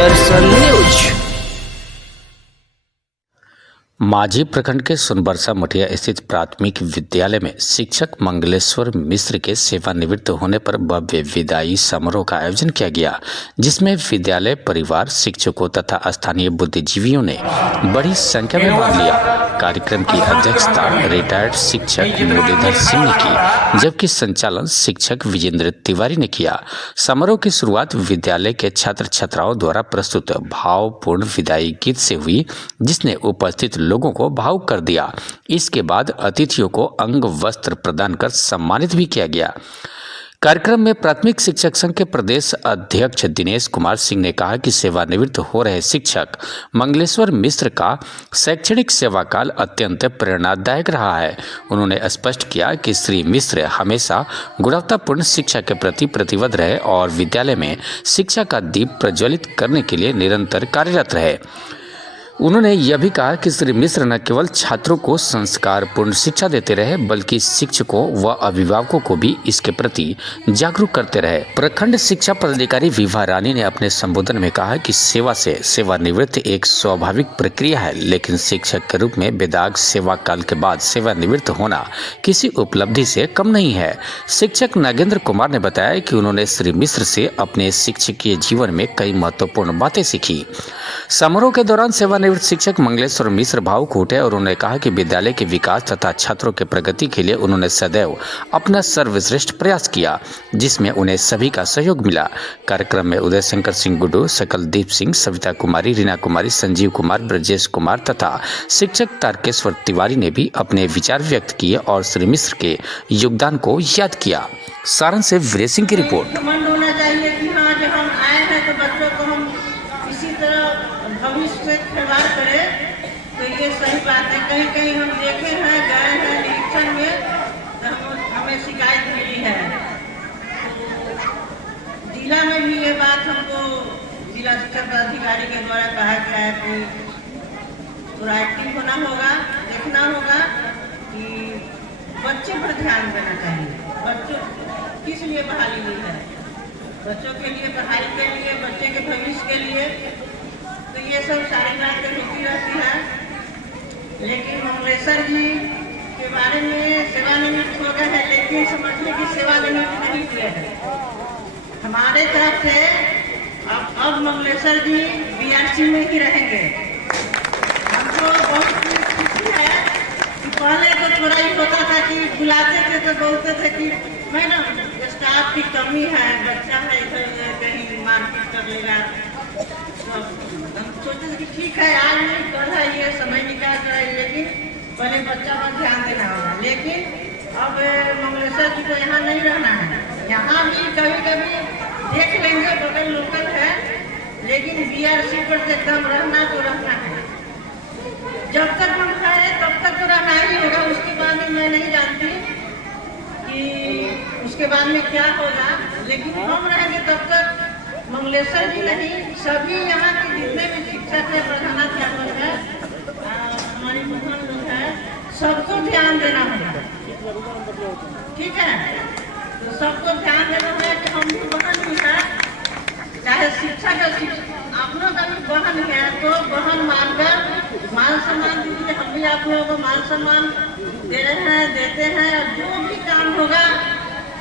दर्शन news. माझी प्रखंड के सोनबरसा मठिया स्थित प्राथमिक विद्यालय में शिक्षक मंगलेश्वर मिश्र के सेवानिवृत्त होने पर भव्य विदाई समारोह का आयोजन किया गया, जिसमें विद्यालय परिवार, शिक्षकों तथा स्थानीय बुद्धिजीवियों ने बड़ी संख्या में भाग लिया। कार्यक्रम की अध्यक्षता रिटायर्ड शिक्षक मुरलीधर सिंह ने की, जबकि संचालन शिक्षक विजेंद्र तिवारी ने किया। समारोह की शुरुआत विद्यालय के छात्र छात्राओं द्वारा प्रस्तुत भावपूर्ण विदाई गीत से हुई, जिसने उपस्थित लोगों को भावुक कर दिया। इसके बाद अतिथियों को अंग वस्त्र प्रदान कर सम्मानित भी किया गया। कार्यक्रम में प्राथमिक शिक्षक संघ के प्रदेश अध्यक्ष दिनेश कुमार सिंह ने कहा कि सेवानिवृत्त हो रहे शिक्षक मंगलेश्वर मिश्र का शैक्षणिक सेवा काल अत्यंत प्रेरणादायक रहा है। उन्होंने स्पष्ट किया कि श्री मिश्र हमेशा गुणवत्तापूर्ण शिक्षा के प्रति प्रतिबद्ध रहे और विद्यालय में शिक्षा का दीप प्रज्वलित करने के लिए निरंतर कार्यरत रहे। उन्होंने यह भी कहा कि श्री मिश्र न केवल छात्रों को संस्कारपूर्ण शिक्षा देते रहे, बल्कि शिक्षकों व अभिभावकों को भी इसके प्रति जागरूक करते रहे। प्रखंड शिक्षा पदाधिकारी विभा रानी ने अपने संबोधन में कहा कि सेवा से सेवानिवृत्ति एक स्वाभाविक प्रक्रिया है, लेकिन शिक्षक के रूप में बेदाग सेवा काल के बाद सेवानिवृत्त होना किसी उपलब्धि से कम नहीं है। शिक्षक नागेंद्र कुमार ने बताया कि उन्होंने श्री मिश्र से अपने शिक्षकीय जीवन में कई महत्वपूर्ण बातें सीखी। समारोह के दौरान सेवानिवृत्त शिक्षक मंगलेश्वर मिश्र भावुक उठे और उन्होंने कहा कि विद्यालय के विकास तथा छात्रों के प्रगति के लिए उन्होंने सदैव अपना सर्वश्रेष्ठ प्रयास किया, जिसमें उन्हें सभी का सहयोग मिला। कार्यक्रम में उदय शंकर सिंह गुड्डू, सकलदीप सिंह, सविता कुमारी, रीना कुमारी, संजीव कुमार, ब्रजेश कुमार तथा शिक्षक तारकेश्वर तिवारी ने भी अपने विचार व्यक्त किए और श्री मिश्र के योगदान को याद किया। सारण से वीरेंद्र सिंह की रिपोर्ट। भविष्य में खिलवाड़ करे तो ये सही बात है। कहीं कहीं हम देखे हैं, गए हैं निरीक्षण में, हमें शिकायत मिली है। जिला में भी ये बात हमको जिला शिक्षा पदाधिकारी के द्वारा कहा गया है कि पूरा एक्टिव होना होगा, देखना होगा कि बच्चे पर ध्यान देना चाहिए। बच्चों किस लिए बहाली हुई है? बच्चों के लिए, पढ़ाई के लिए, बच्चे के भविष्य के लिए। तो ये सब सारी बातें होती रहती है। लेकिन मंगलेश्वर जी के बारे में सेवानिवृत्त हो गए हैं, लेकिन समझिए कि सेवानिवृत्त नहीं हुए हैं हमारे तरफ से। अब मंगलेश्वर जी बीआरसी में ही रहेंगे। हमको बहुत खुशी है कि पहले तो थोड़ा ही होता था कि बुलाते थे तो बोलते थे कि मैडम स्टाफ की कमी है, बच्चा है इधर कहीं मारपीट कर लेगा। हम सोचते थे कि ठीक है, आज नहीं कल है, ये समय निकाल रहा है, लेकिन पहले बच्चा पर ध्यान देना होगा। लेकिन अब मंगलेश्वर जी को यहाँ नहीं रहना है। यहाँ भी कभी कभी देख लेंगे, बगल लोकल है, लेकिन बीआरसी पर तो एकदम रहना तो रहना है। जब तक हम हैं तब तक तो रहना ही होगा। उसके बाद में मैं नहीं जानती कि उसके बाद में क्या होगा, लेकिन हम रहेंगे तब तक मंगलेश्वर जी नहीं, सभी यहाँ के जितने भी शिक्षक है, प्रधानाध्यापक है, हमारी प्रधान लोग है, सबको ध्यान देना होगा। ठीक है, तो सबको ध्यान देना होगा कि हम भी बहन भी है, चाहे शिक्षा का आप लोग का भी बहन है तो बहन मानकर मान सम्मान दीजिए। हम भी आप लोगों को मान सम्मान दे रहे हैं, देते हैं। और जो भी काम होगा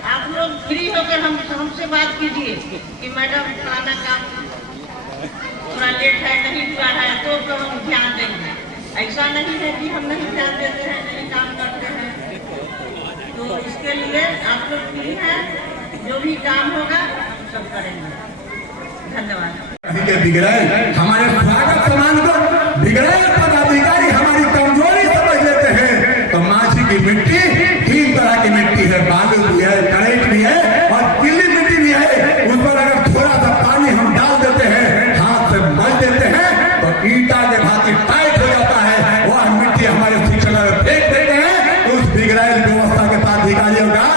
आप लोग फ्री होकर हमसे बात कीजिए कि मैडम फलाना काम थोड़ा लेट है, नहीं हुआ है, तो हम ध्यान देंगे। ऐसा नहीं है कि हम नहीं ध्यान देते हैं, नहीं काम करते हैं। तो इसके लिए आप लोग फ्री हैं, जो भी काम होगा सब करेंगे। धन्यवाद। हमारे स्वागत सम्मान को बिगड़ाए पदाधिकारी हमारी कमजोरी समझ लेते हैं। तो माझी की मिट्टी 3 तरह की मिट्टी है, बालू भी है, करेट भी है और पीली मिट्टी भी है। उस पर अगर थोड़ा सा पानी हम डाल देते हैं, हाथ से मल देते हैं, तो ईटा के भांति टाइट हो जाता है। वह मिट्टी हमारे शिक्षण में फेंक देते हैं, उस बिगड़ाई व्यवस्था के पदाधिकारियों का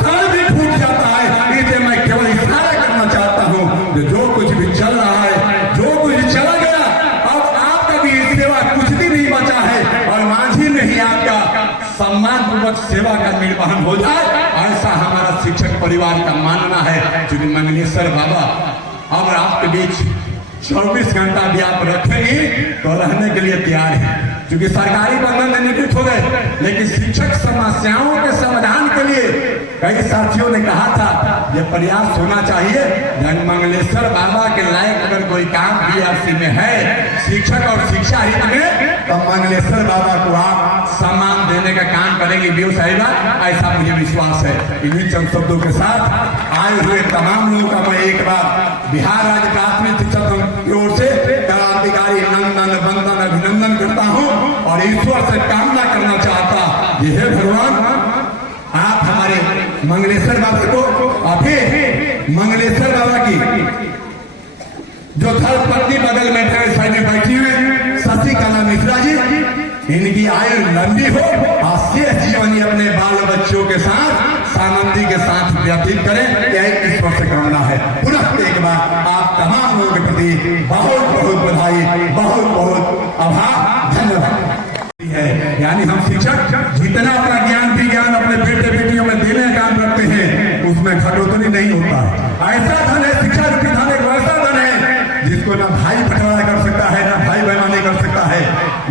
सर भी फूट जाता है। इसे मैं केवल इशारा करना चाहता हूँ, जो कुछ भी चल रहा है, जो कुछ चला गया, अब आपका भी सेवा कुछ भी नहीं बचा है और माझी में ही आपका सम्मान पूर्वक सेवा का निर्वहन हो जाए, ऐसा हमारा शिक्षक परिवार का मानना है। क्योंकि मंगलेश्वर बाबा अब आपके बीच 24 घंटा भी आप रखेंगी तो रहने के लिए तैयार है, क्योंकि सरकारी बंधन में निवृत्त हो गए। लेकिन शिक्षक समस्याओं के समाधान के लिए कई साथियों ने कहा था ये प्रयास होना चाहिए, मंगलेश्वर बाबा के लायक अगर कोई काम बीआरसी में है शिक्षक और शिक्षा हित में, तो मंगलेश्वर बाबा को आप सम्मान देने का काम करेंगे बीओ साहिबा, ऐसा मुझे विश्वास है। इन्हीं चंद शब्दों के साथ आए हुए तमाम लोगों का मैं एक बार बिहार राज्य प्राथमिक शिक्षक की ओर से क्रांतिकारी नंदन वंदन अभिनंदन करता हूं और ईश्वर से कामना करना चाहता ये है भगवान आप हमारे मंगलेश्वर बाबा को, अभी मंगलेश्वर बाबा की जो धर्मपत्नी बगल में साइड में बैठी हुई शशिकला मिश्रा जी, इनकी आयु लंबी हो और शेष जीवन ये अपने बाल बच्चों के साथ सानंदी के साथ व्यतीत करें, यही ईश्वर से कामना है। पुनः एक बार आप तमाम लोगों के प्रति बहुत बहुत बधाई, बहुत बहुत आभार, धन्यवाद है। यानी हम शिक्षक जितना अपना ज्ञान विज्ञान अपने बेटे बेटियों में देने का काम करते हैं उसमें घटोतरी नहीं होता है। ऐसा धन है शिक्षा रूपी धन, एक वैसा धन है जिसको ना भाई बंटवारा कर सकता है, ना भाई बेईमानी कर सकता है,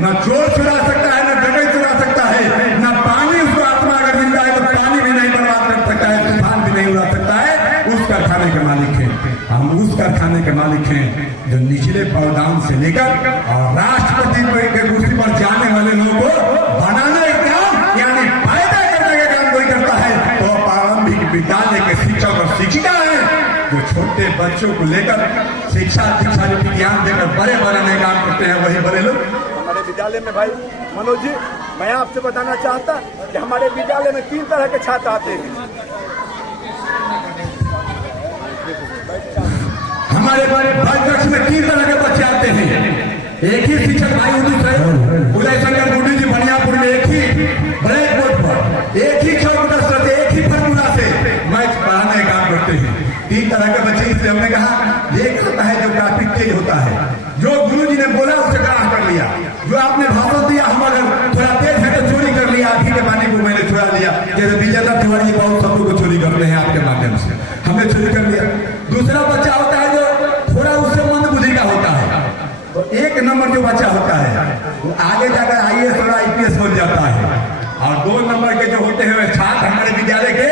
ना चोर चुरा सकता है, ना डकैत चुरा सकता है, ना पानी उसको आत्मा अगर मिल जाए तो पानी भी नहीं बर्बाद कर सकता है, तूफान भी नहीं उड़ा सकता है। उस कारखाने के मालिक हैं हम, उस कारखाने के मालिक हैं जो निचले पौदान से लेकर और राष्ट्रपति के कुर्सी पर जाने वाले लोगों को बनाने का काम यानी फायदा करने का काम कोई करता है तो प्रारंभिक विद्यालय के शिक्षक और शिक्षिका है जो छोटे बच्चों को लेकर शिक्षा ज्ञान देकर बड़े बनाने का काम करते हैं, वही बड़े लोग हमारे विद्यालय में। भाई मनोज जी, मैं आपसे बताना चाहता कि हमारे विद्यालय में 3 तरह के छात्र आते हैं। हमारे कक्ष में 3 तरह के बच्चे आते हैं। एक ही शिक्षक भाई उदय शंकर गुड्डी जी बनियापुर में एक ही ब्लैक बोर्ड पर एक ही चौकटर से एक ही फॉर्मूला से मैथ पढ़ाने का काम करते हैं। 3 तरह के बच्चे, इसलिए हमने कहा एक होता है जो काफी तेज होता है, जो गुरु जी ने बोला उसे ग्रहण कर लिया, जो आपने भाषण दिया हम अगर थोड़ा तेज है तो चोरी कर लिया, आधी के पानी को मैंने चुरा लिया, जैसे विजेता तिवारी बहुत शब्दों को चोरी करते हैं आपके माध्यम से, हमने चोरी कर लिया। दूसरा बच्चा होता है जो थोड़ा उससे मंदबुद्धि का होता है, तो 1 नंबर जो बच्चा होता है वो आगे जाकर IAS और IPS बन जाता है, और 2 नंबर के जो होते हैं वे छात्र हमारे विद्यालय के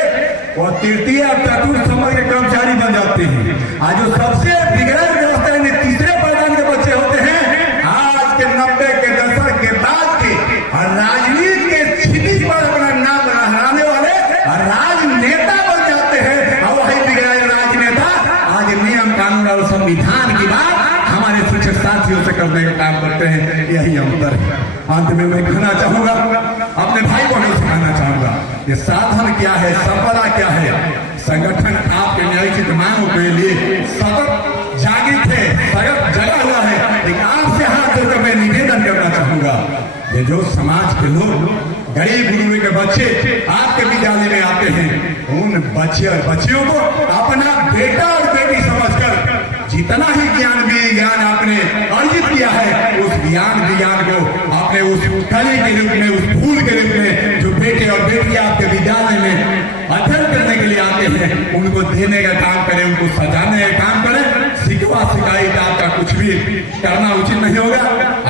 और तृतीय और चतुर्थ नंबर के कर्मचारी बन जाते हैं। आज जो सबसे बिगड़े व्यवस्था तीसरे पायदान के बच्चे होते हैं आज के 90 के दशक के बाद के और राजनीति के क्षितिज पर अपना नाम लहराने वाले राजनेता बन जाते हैं, और वही बिगड़े राजनेता आज नियम कानून और संविधान की बात हमारे शिक्षक साथियों से करने का काम करते हैं, यही अंतर है। अंत में मैं कहना चाहूंगा, अपने भाई बहनों से कहना चाहूंगा, ये साधन क्या है, सफलता क्या है। संगठन आपके न्यायिक मांगों के लिए सतत जागृत है, सतत जगा हुआ है, लेकिन आपसे हाथ जोड़कर मैं निवेदन करना चाहूंगा, ये जो समाज के लोग गरीब गुरुओं के बच्चे आपके विद्यालय में आते हैं, उन बच्चे और बच्चियों को अपना बेटा और बेटी समझकर जितना ही ज्ञान विज्ञान आपने अर्जित किया है उस ज्ञान विज्ञान को आपने उस कली के रूप में, उस फूल के रूप में जो बेटे और बेटी आपके विद्यालय में अध्ययन करने के लिए आते हैं उनको देने का काम करें, उनको सजाने का काम करें। सिखवा सिखाई का आपका कुछ भी करना उचित नहीं होगा।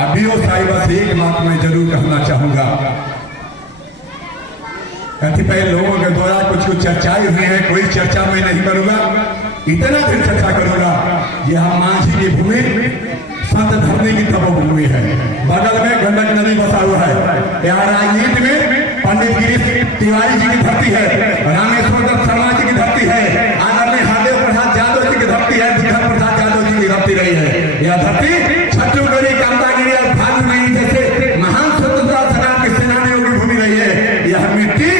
अभी वो साहिबा से एक बात मैं जरूर कहना चाहूंगा, कतिपय लोगों के द्वारा कुछ चर्चाएं हुई है, कोई चर्चा मैं नहीं करूंगा, इतना भी चर्चा करूंगा। यह मांझी की भूमि संत धरनी की तपोभूमि है, बगल में गंडक नदी बसा हुआ है। यहाँ राजनीति में पंडित गिरीश तिवारी जी की धरती है, रामेश्वर दत्त शर्मा जी की धरती है, आदरणीय हरदेव प्रसाद यादव जी की धरती है, बुद्धन प्रसाद यादव जी की धरती रही है। यह धरती छत्तीसगढ़ी, कांतागिरी और भागमई जैसे महान स्वतंत्रता संग्राम के सेनानियों की भूमि रही है। यह मिट्टी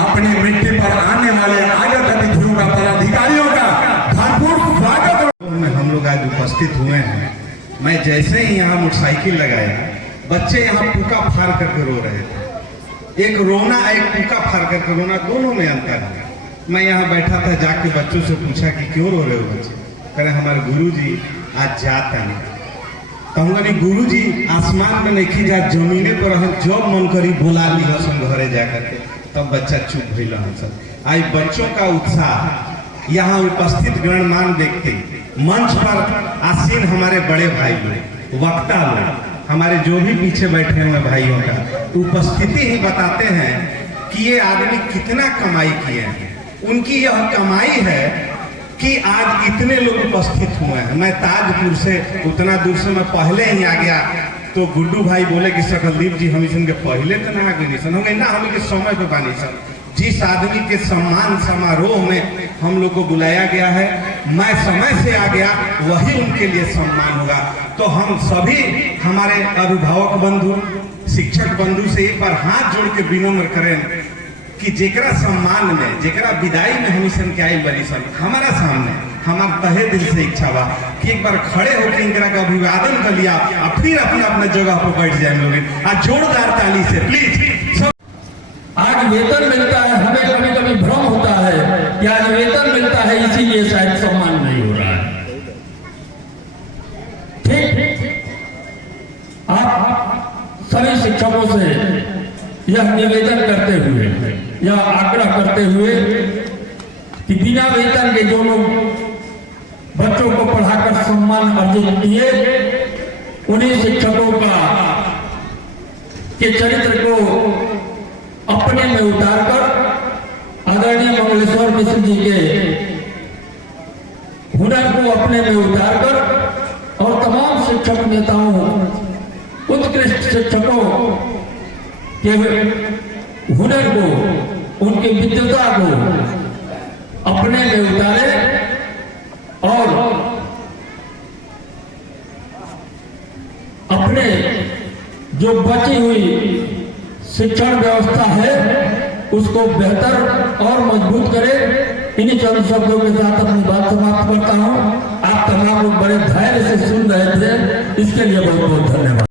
अपनी मिट्टी पर आने वाले आगे अतिथियों का, पदाधिकारियों का भरपूर स्वागत। हम लोग आज उपस्थित हुए हैं। मैं जैसे ही यहाँ मोटरसाइकिल लगाया, बच्चे यहाँ पूका फाड़ करके रो रहे थे। एक रोना, एक पूका फाड़ करके रोना, दोनों में अंतर है। मैं यहाँ बैठा था, जाके बच्चों से पूछा कि क्यों रो रहे हो बच्चे? कह रहे हमारे गुरुजी आज जाता नहीं। कहूँगा नहीं, गुरुजी आसमान में नहीं जा, जमीने पर जब मन करी बोला ली घरे जा करके, तब बच्चा चुप भइल। सब आज बच्चों का उत्साह यहाँ उपस्थित गणमान्य व्यक्ति, मंच पर आसीन हमारे बड़े भाई लोग, वक्ता लोग, हमारे जो भी पीछे बैठे हुए भाइयों का उपस्थिति ही बताते हैं कि ये आदमी कितना कमाई किए हैं। उनकी यह कमाई है कि आज इतने लोग उपस्थित हुए हैं। मैं ताजपुर से उतना दूर से मैं पहले ही आ गया, तो गुड्डू भाई बोले कि सकलदीप जी हम इनके पहले तो ना आगे नहीं होंगे ना, हम के समय पे बानी सर। जिस आदमी के सम्मान समारोह में हम लोग को बुलाया गया है, मैं समय से आ गया, वही उनके लिए सम्मान होगा। तो हम सभी हमारे अभिभावक बंधु, शिक्षक बंधु से एक बार हाथ जोड़ के विनम्र करें कि जेकरा सम्मान में, जेकरा विदाई में हम सन के आए बनी सन, हमारा सामने हमारा तहे दिल से इच्छा बा कि एक बार खड़े होकर इनकरा का अभिवादन कर लिया और फिर अपने अपने जगह पर बैठ जाए लोग। आज जोरदार ताली से प्लीज। आज वेतन मिलता है, हमें कभी कभी भ्रम होता है कि आज वेतन मिलता है इसीलिए शायद सम्मान नहीं हो रहा है। ठीक, आप सभी शिक्षकों से यह निवेदन करते हुए, यह आग्रह करते हुए कि बिना वेतन के जो लोग बच्चों को पढ़ाकर सम्मान अर्जित किए, उन्हीं शिक्षकों का के चरित्र को अपने में उतारकर आदरणीय मंगलेश्वर मिश्र जी के हुनर को अपने में उतारकर और तमाम शिक्षक नेताओं, उत्कृष्ट शिक्षकों के हुनर को, उनकी विद्वता को अपने में उतारे और अपने जो बची हुई शिक्षण व्यवस्था है उसको बेहतर और मजबूत करे। इन्हीं चंद शब्दों के साथ अपनी बात समाप्त करता हूं। आप तमाम लोग बड़े धैर्य से सुन रहे थे, इसके लिए बहुत बहुत धन्यवाद।